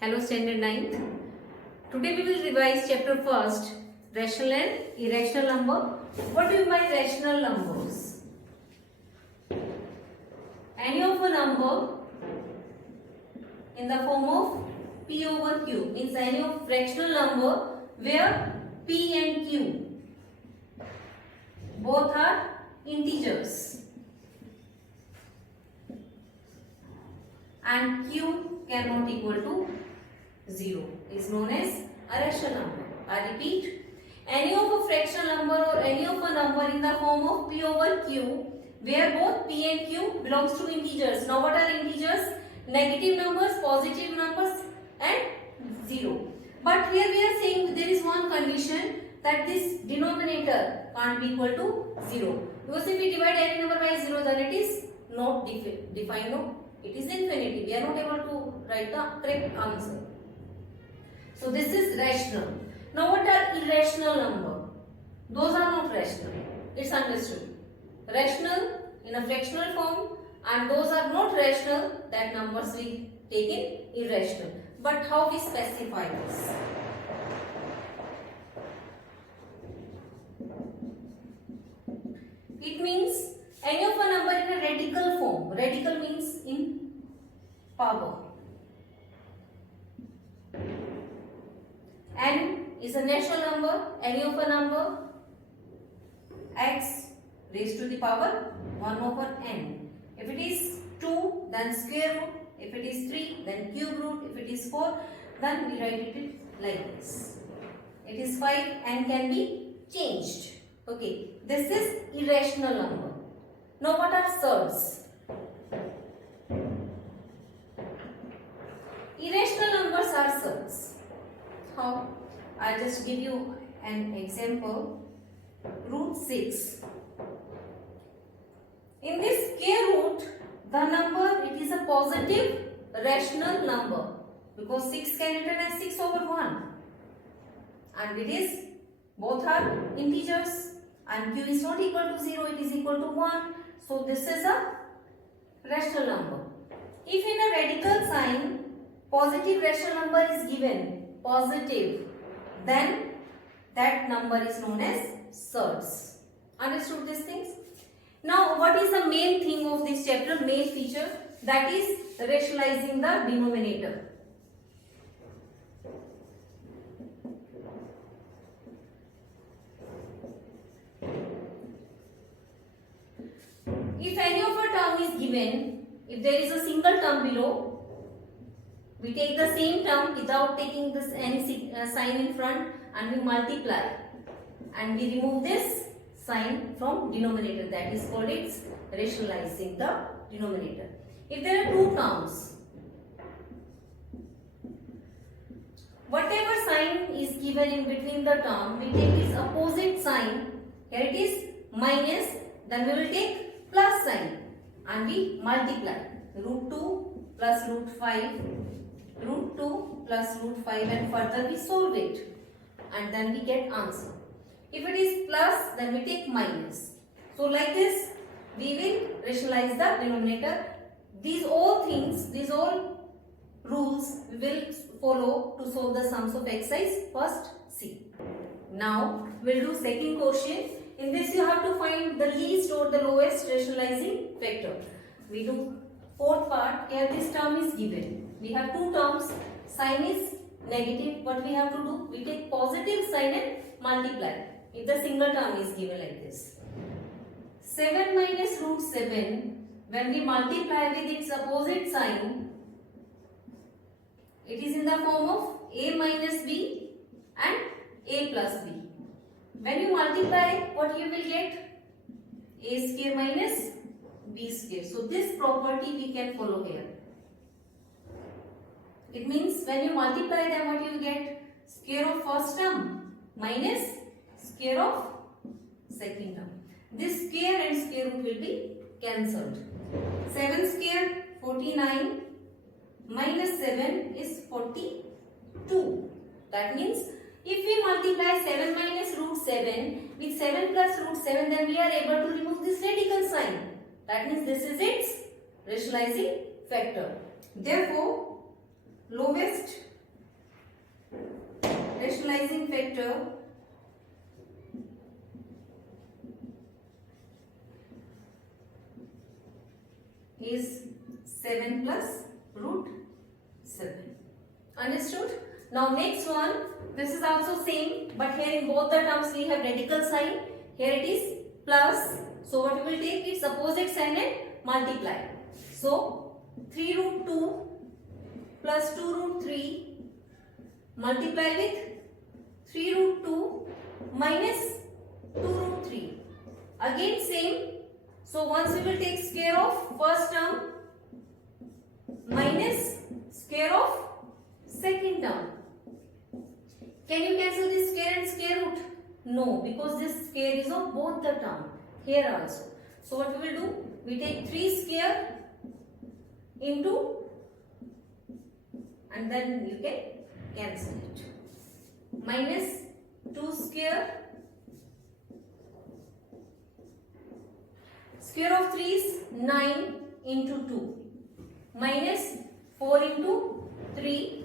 Hello Standard 9th. Today we will revise chapter first, rational and irrational number. What do you mean by rational numbers? Any of a number in the form of P over Q means any of fractional number where P and Q both are integers and Q cannot equal to 0 is known as a rational number. I repeat, any of a fractional number or any of a number in the form of P over Q where both P and Q belongs to integers. Now what are integers? Negative numbers, positive numbers and 0. But here we are saying there is one condition that this denominator can't be equal to 0. Because if we divide any number by 0 then it is not defined. No, it is infinity. We are not able to write the correct answer. So this is rational. Now what are irrational number? Those are not rational. It's understood. Rational in a fractional form and those are not rational, that numbers we take in irrational. But how we specify this? It means any of a number in a radical form. Radical means in power. N is a natural number. Any of a number x raised to the power 1 over n. If it is 2, then square root. If it is 3, then cube root. If it is 4, then we write it like this. It is 5 and can be changed. Okay, this is irrational number. Now what are surds? Irrational numbers are surds. How? I'll just give you an example. Root 6. In this square root, the number, it is a positive rational number because 6 can be written as 6 over 1 and it is, both are integers and q is not equal to 0, it is equal to 1. So this is a rational number. If in a radical sign positive rational number is given, positive, then that number is known as surds. Understood these things? Now what is the main theme of this chapter, main feature? That is rationalizing the denominator. If any of a term is given, if there is a single term below, we take the same term without taking this any sign in front and we multiply and we remove this sign from denominator. That is called it's rationalizing the denominator. If there are two terms, whatever sign is given in between the term, we take its opposite sign. Here it is minus, then we will take plus sign and we multiply. Root 2 plus root 5, root 2 plus root 5 and further we solve it and then we get answer. If it is plus, then we take minus. So like this we will rationalize the denominator. These all things, these all rules we will follow to solve the sums of exercise first C. Now we will do second question. In this you have to find the least or the lowest rationalizing factor. We do fourth part. Here this term is given. We have two terms. Sign is negative. What we have to do? We take positive sign and multiply. If the single term is given like this. 7 minus root 7, when we multiply with its opposite sign, it is in the form of a minus b and a plus b. When you multiply, what you will get? A square minus b square. So this property we can follow here. It means when you multiply them, what you will get? Square of first term minus square of second term. This square and square root will be cancelled. 7 square 49 minus 7 is 42. That means if we multiply 7 minus root 7 with 7 plus root 7, then we are able to remove this radical sign. That means this is its rationalizing factor. Therefore, lowest rationalizing factor is 7 plus root 7. Understood? Now next one, this is also same, but here in both the terms we have radical sign. Here it is plus. So what we will take its opposite sign and multiply. So 3 root 2 plus 2 root 3 multiply with 3 root 2 minus 2 root 3. Again same. So once we will take square of first term minus square of second term. Can you cancel this square and square root? No, because this square is of both the term here also. So what we will do? We take 3 square into and then you can cancel it. Minus 2 square. Square of 3 is 9 into 2. Minus 4 into 3.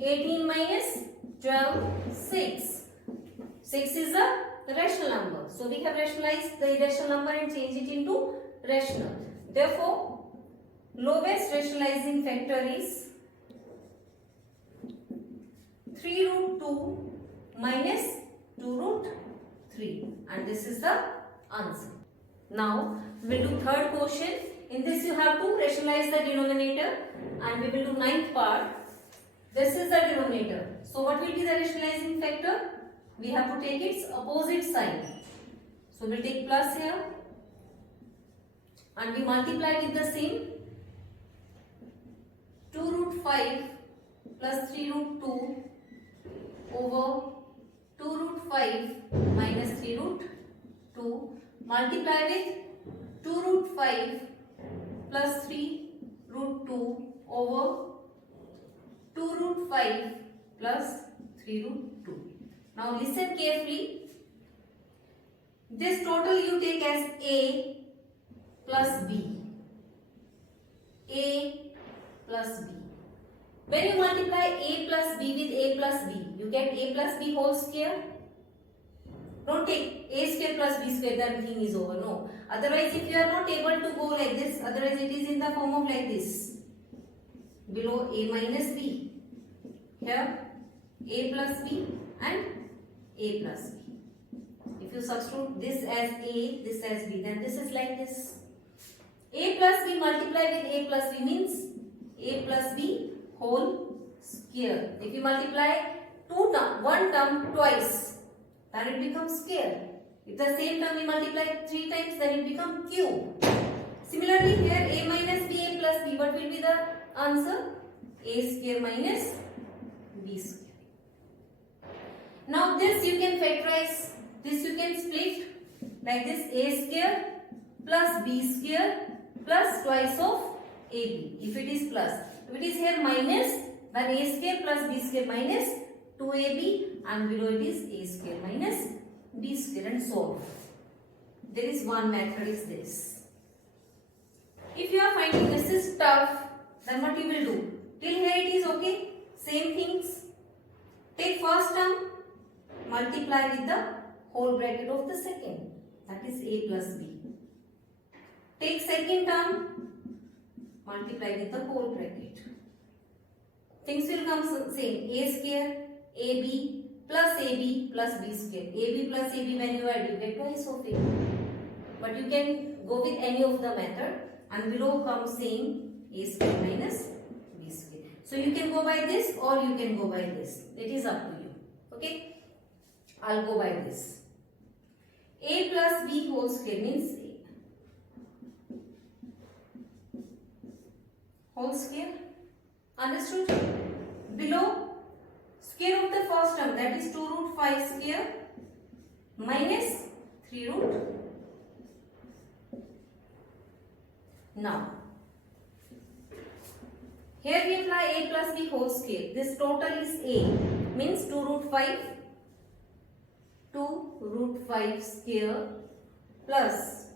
18 minus 12, 6. 6 is a rational number. So we have rationalized the irrational number and changed it into rational. Therefore, lowest rationalizing factor is 3 root 2 minus 2 root 3. And this is the answer. Now, we will do third question. In this you have to rationalize the denominator and we will do ninth part. This is the denominator. So what will be the rationalizing factor? We have to take its opposite sign. So we will take plus here and we multiply with the same. 2 root 5 plus 3 root 2 over 2 root 5 minus 3 root 2 multiply with 2 root 5 plus 3 root 2 over 2 root 5 plus 3 root 2. Now listen carefully. This total you take as A plus B. A plus B. When you multiply A plus B with A plus B, you get A plus B whole square. Don't take A square plus B square, that thing is over. No. Otherwise, if you are not able to go like this, otherwise it is in the form of like this. Below A minus B. Here A plus B and A plus B. If you substitute this as A, this as B, then this is like this. A plus B multiply with A plus B means A plus B whole square. If you multiply one term twice, then it becomes square. If the same term we multiply 3 times, then it becomes cube. Similarly, here A minus B, A plus B, what will be the answer? A square minus B square. Now this you can factorize, this you can split like this: A square plus B square plus twice of AB. If it is plus, if it is here minus, then A square plus B square minus 2AB, and below it is A square minus B square, and so on. There is one method is this. If you are finding this is tough, then what you will do? Till here it is okay. Same things. Take first term, multiply with the whole bracket of the second. That is A plus B. Take second term, multiply with the whole bracket. Things will come same. A square, AB plus AB plus B square. AB plus AB, when you add, you get twice of A. But you can go with any of the method, and below comes same A square minus B square. So you can go by this or you can go by this. It is up to you. Okay? I'll go by this. A plus B whole square means whole square. Understood? Below, square of the first term, that is 2 root 5 square minus 3 root. Now, here we apply A plus B whole square. This total is A, means 2 root 5. 2 root 5 square plus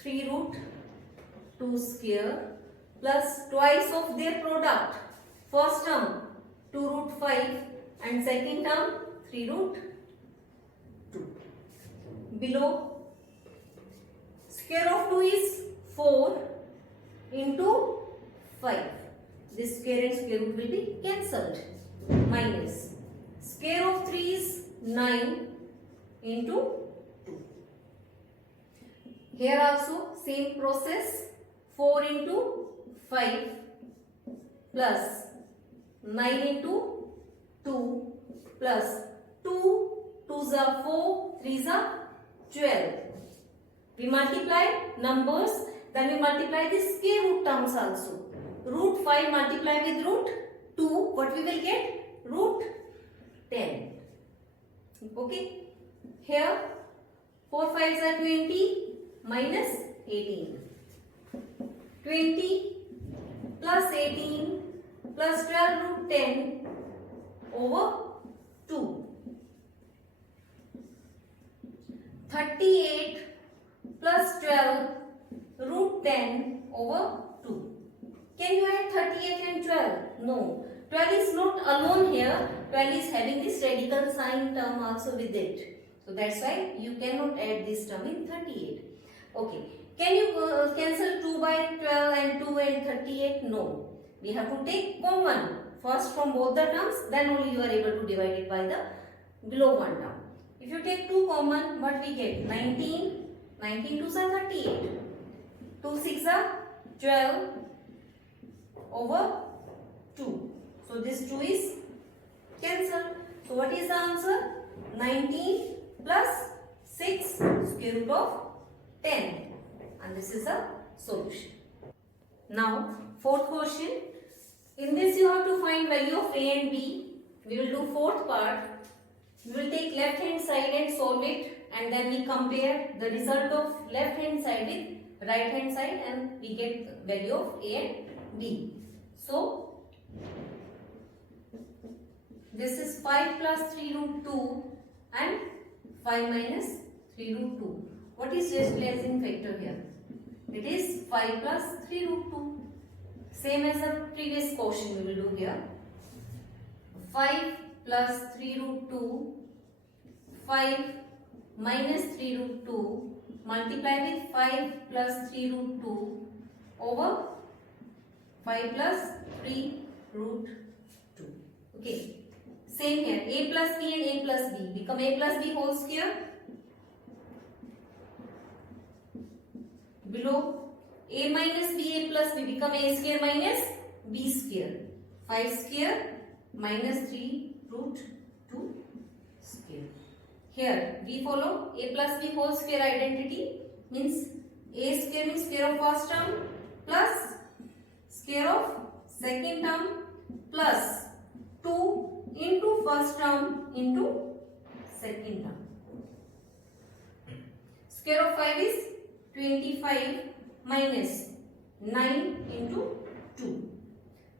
3 root 2 square plus twice of their product. First term 2 root 5 and second term 3 root 2. Below, square of 2 is 4 into 5. This square and square root will be cancelled. Minus, square of 3 is 9 into 2. Here also same process, 4 into 5 plus 9 into 2 plus 2, 2s are 4, 3s are 12. We multiply numbers, then we multiply the square root terms also. Root 5 multiply with root 2, what we will get? Root 10. Okay. Here 4 5s are 20 minus 18. 20 plus 18 plus 12 root 10 over 2. 38 plus 12 root 10 over 2. Can you add 38 and 12? No. 12 is not alone here. 12 is having this radical sign term also with it. So that's why you cannot add this term in 38. Okay. Can you cancel 2 by 12 and 2 and 38? No. We have to take common first from both the terms, then only you are able to divide it by the below one term. If you take 2 common, what we get? 19. 19 2s are 38. 2 6 are 12 over 2. So this 2 is cancelled. So what is the answer? 19 plus 6 square root of 10. And this is a solution. Now fourth question. In this you have to find value of a and b. We will do fourth part. We will take left hand side and solve it, and then we compare the result of left hand side with right hand side and we get value of a and b. So this is 5 plus 3 root 2 and 5 minus 3 root 2. What is replacing factor here? It is 5 plus 3 root 2. Same as the previous question we will do here. 5 plus 3 root 2, 5 minus 3 root 2 multiply with 5 plus 3 root 2 over 5 plus 3 root 2. Okay. Same here. A plus b and a plus b become a plus b whole square. Below, a minus b, a plus b become a square minus b square. 5 square minus 3 root 2 square. Here we follow a plus b whole square identity, means a square means square of first term plus square of second term plus 2 into first term into second term. Square of 5 is 25 minus 9 into 2.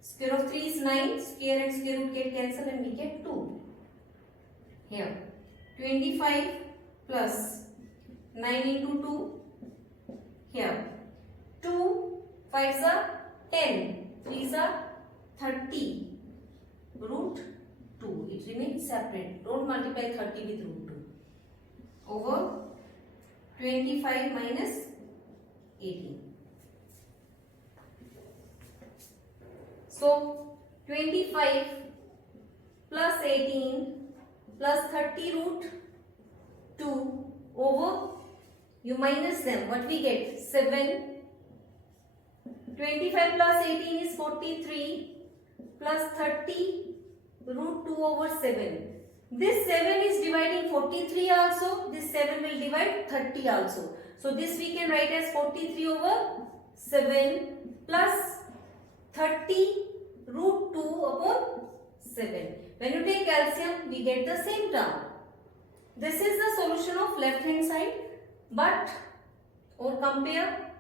Square of 3 is 9. Square and square root get cancelled and we get 2. Here 25 plus 9 into 2. Here 2 5s are 10. 3s are 30. Root 2. It remains separate. Don't multiply 30 with root 2. Over 25 minus 18. So 25 plus 18 plus 30 root 2 over, you minus them, what we get? 7. 25 plus 18 is 43 plus 30 root 2 over 7. This 7 is dividing 43 also. This 7 will divide 30 also. So this we can write as 43 over 7 plus 30 root 2 upon 7. When you take LCM, we get the same term. This is the solution of left hand side, but or compare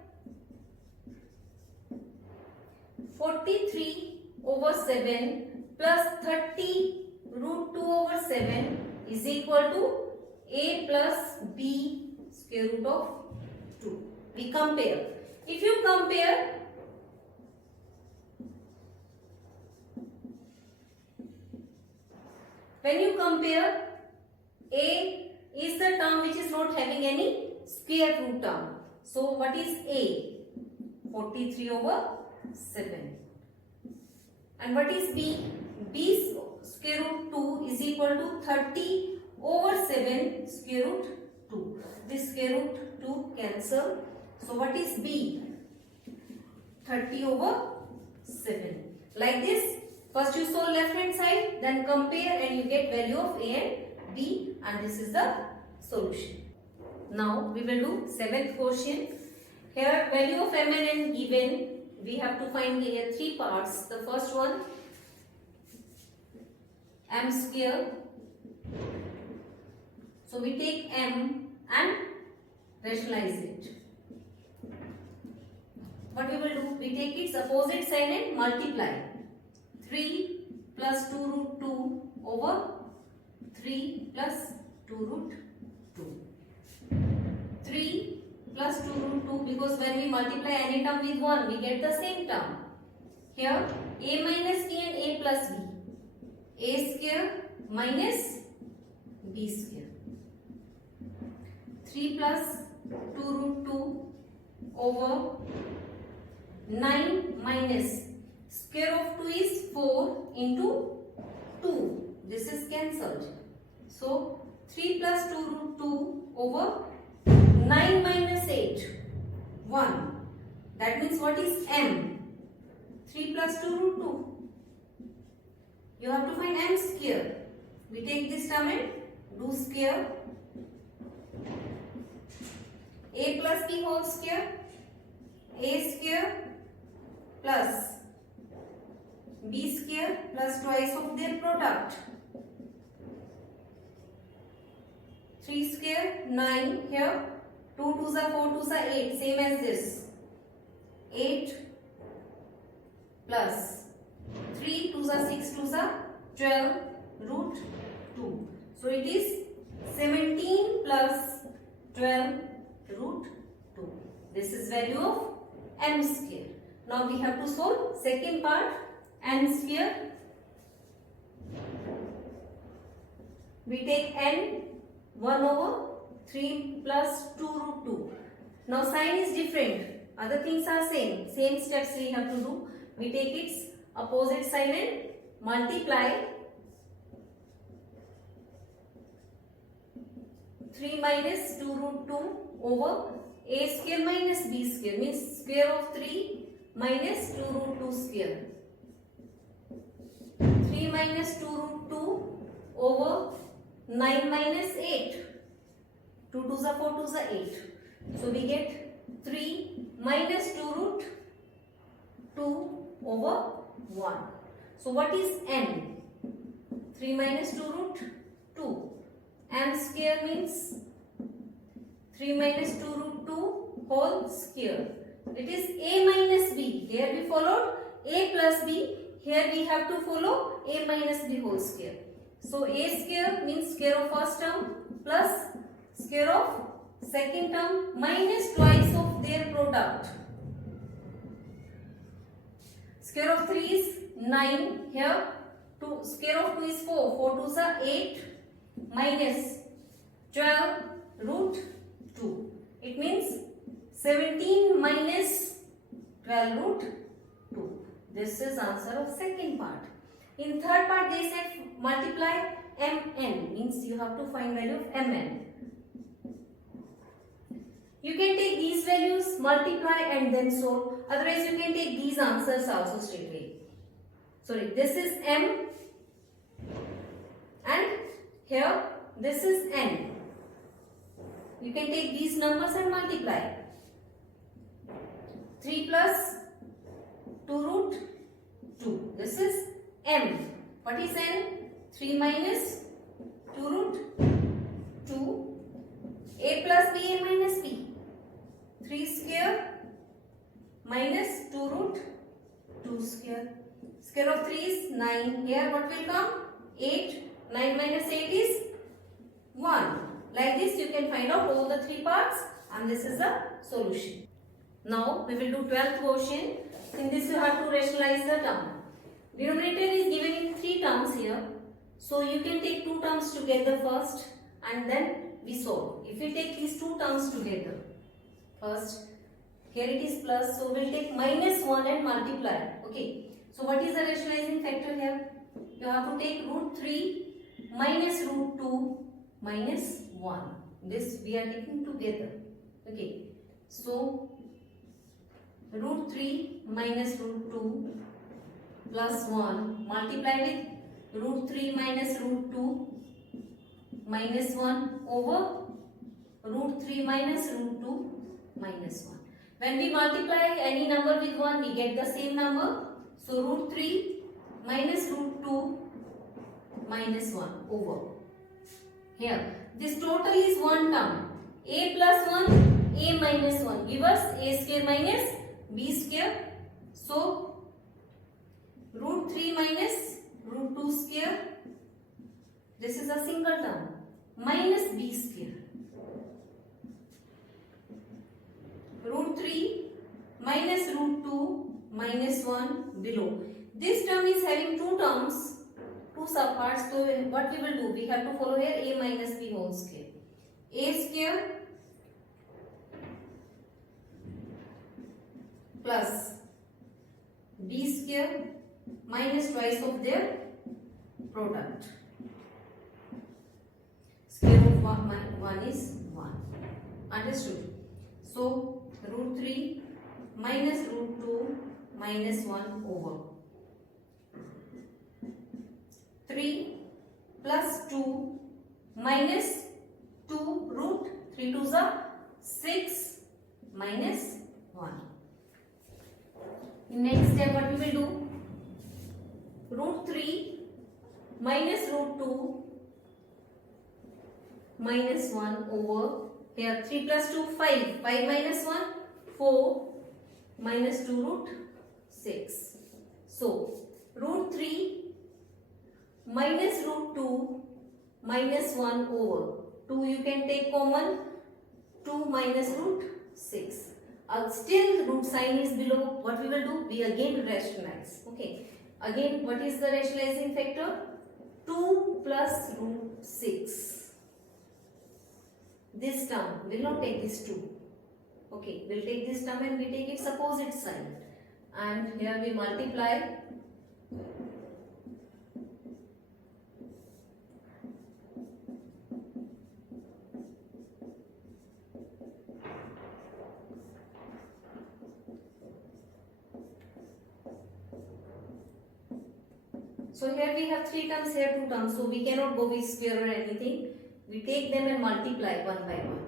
43 over 7 plus 30 root 2 over 7 is equal to a plus b square root of 2. We compare. If you compare When you compare, A is the term which is not having any square root term. So what is A? 43/7. And what is B? B square root 2 is equal to 30/7 square root 2. This square root 2 cancel. So what is B? 30/7. Like this, first you solve left hand side, then compare and you get value of A and B, and this is the solution. Now we will do 7th question. Here value of mn given. We have to find here 3 parts. The first one, m square. So we take m and rationalize it. What we will do? We take its opposite sign and multiply. 3 plus 2 root 2 over 3 plus 2 root 2. 3 plus 2 root 2, because when we multiply any term with 1, we get the same term. Here a minus b and a plus b. A square minus b square. 3 plus 2 root 2 over 9 minus square of 2 is 4 into 2. This is cancelled. So 3 plus 2 root 2 over 9 minus 8, 1. That means what is m? 3 plus 2 root 2. You have to find m square. We take this term and do square. A plus b whole square. A square plus b square plus twice of their product. 3 square 9 here. 2 2s are 4 2s are 8, same as this. 8 plus 3 2s are 6 2s are 12 root 2. So it is 17 plus 12 root 2. This is value of m square. Now we have to solve second part, n square. We take n 1 over 3 plus 2 root 2. Now sign is different. Other things are same. Same steps we have to do. We take its opposite sign and multiply. 3 minus 2 root 2 over a square minus b square, means square of 3 minus 2 root 2 square. 3 minus 2 root 2 over 9 minus 8. 2 2s are 4 2s are 8. So we get 3 minus 2 root 2 over 1. So what is n? 3 minus 2 root 2. M square means 3 minus 2 root 2 whole square. It is a minus b. Here we followed a plus b. Here we have to follow a minus b whole square. So a square means square of first term plus square of second term minus twice of their product. Square of 3 is 9. Here square of 2 is 4. 4 2s are 8 minus 12 root 2. It means 17 minus 12 root 2. This is answer of second part. In third part they said multiply mn, means you have to find value of mn. You can take these values, multiply and then solve. Otherwise you can take these answers also straight away. Sorry, this is m and here this is n. You can take these numbers and multiply. 3 plus 2 root 2. This is m. What is n? 3 minus 2 root 2. A plus b, a minus b. 3 square minus 2 root 2 square. Square of 3 is 9. Here what will come? 8. 9 minus 8 is 1. Like this you can find out all the 3 parts, and this is the solution. Now we will do 12th question. In this you have to rationalize the term. Denominator is given in 3 terms here. So you can take two terms together first and then we solve. If we take these two terms together, first here it is plus, so we'll take minus 1 and multiply. Okay. So what is the rationalizing factor here? You have to take root 3 minus root 2 minus 1. This we are taking together. Okay. So root 3 minus root 2 plus 1 multiply with root 3 minus root 2 minus 1 over root 3 minus root 2 minus 1. When we multiply any number with 1, we get the same number. So root 3 minus root 2 minus 1 over. Here, this total is one term. A plus 1, A minus 1. Give us A square minus B square. So, root 3 minus root 2 square. This is a single term. Minus B square. Root 3 minus root 2 minus 1 below. This term is having two terms, two subparts. So what we will do? We have to follow here A minus B whole square. A square plus B square minus twice of their product. Square of 1 is 1. Understood? So root 3 minus root 2 minus 1 over 3 plus 2 minus 2 root 3 2s are 6 minus 1. In next step what we will do? Root 3 minus root 2 minus 1 over here 3 plus 2 5 minus 1 4 minus 2 root 6. So root 3 minus root 2 minus 1 over 2 you can take common 2 minus root 6. Still root sign is below. What we will do? We again rationalize. Okay. Again what is the rationalizing factor? 2 plus root 6. This term will not take this 2. Okay, we'll take this term and we take its opposite sign. And here we multiply. So here we have 3 terms, here 2 terms. So we cannot go with square or anything. We take them and multiply one by one.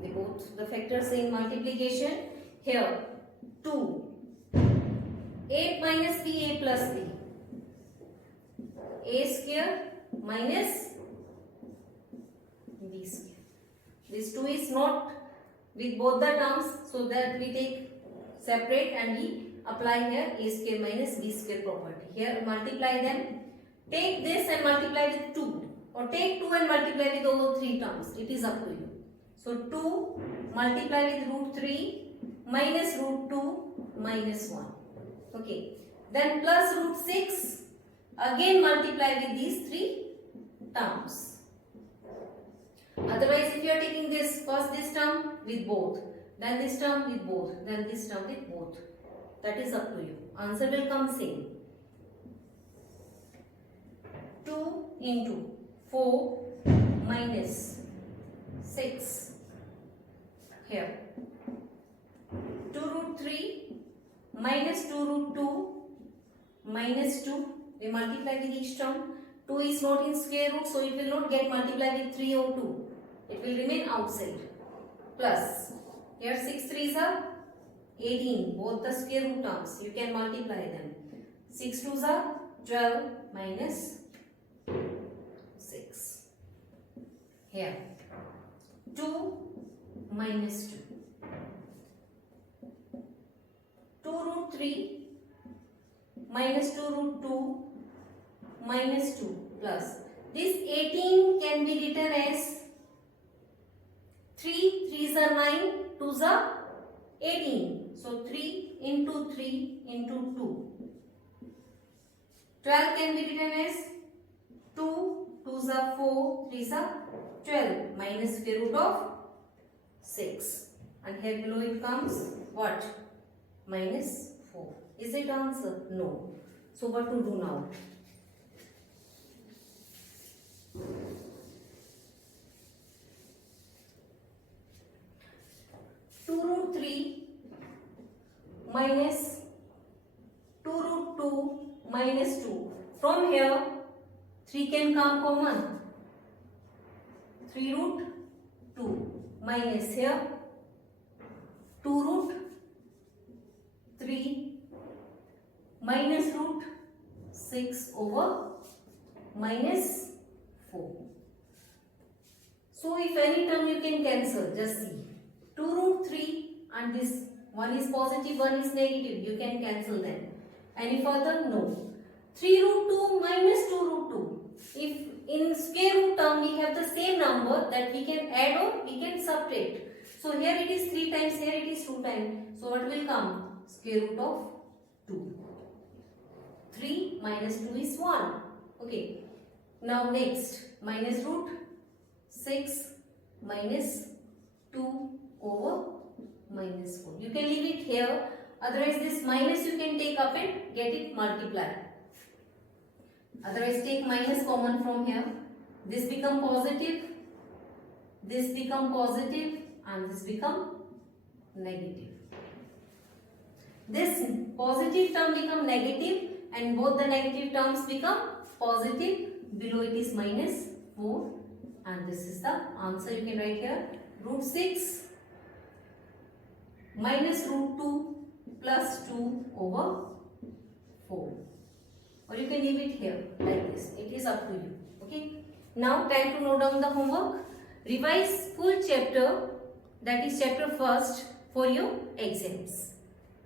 They both the factors in multiplication. Here 2. 8 minus b, a plus b. A square minus b square. This 2 is not with both the terms, so that we take separate and we apply here a square minus b square property. Here multiply them. Take this and multiply with 2. Or take 2 and multiply with all 3 terms. It is up to you. So 2 multiply with root 3 minus root 2 minus 1. Okay. Then plus root 6. Again multiply with these 3 terms. Otherwise if you are taking this, first this term with both. Then this term with both. Then this term with both. That is up to you. Answer will come same. 2 into 4 minus 6. Here. 2 root 3 minus 2 root 2 minus 2. We multiply with each term. 2 is not in square root, so it will not get multiplied with 3 or 2. It will remain outside. Plus. Here 6 3s are 18, both the square root terms. You can multiply them. 6 2s are 12 minus 6. Here 2 minus 2. 2 root 3 minus 2 root 2 minus 2 plus. This 18 can be written as 3 3s are 9, 2s are 18. So 3 into 3 into 12 can be written as 2, 2s are 4, 3s are 12 minus square root of 6. And here below it comes what? Minus 4. Is it answer? No. So what to do now? Two root 3 minus 2 root 2 minus 2. From here 3 can come common. 3 root 2 minus here 2 root 3 minus root 6 over minus 4. So if any term you can cancel, just see. 2 root 3 and this one is positive, one is negative. You can cancel them. Any further? No. 3 root 2 minus 2 root 2. If in square root term we have the same number that we can add or we can subtract. So here it is 3 times, here it is 2 times. So what will come? Square root of 2. 3 minus 2 is 1. Okay. Now next, minus root 6 minus 2 over minus 4. You can leave it here. Otherwise this minus you can take up and get it multiplied. Otherwise take minus common from here. This become positive. This become positive and this become negative. This positive term become negative and both the negative terms become positive. Below it is minus 4 and this is the answer. You can write here root 6 minus root 2 plus 2 over 4. Or you can leave it here like this. It is up to you. Okay. Now time to note down the homework. Revise full chapter, that is chapter first, for your exams.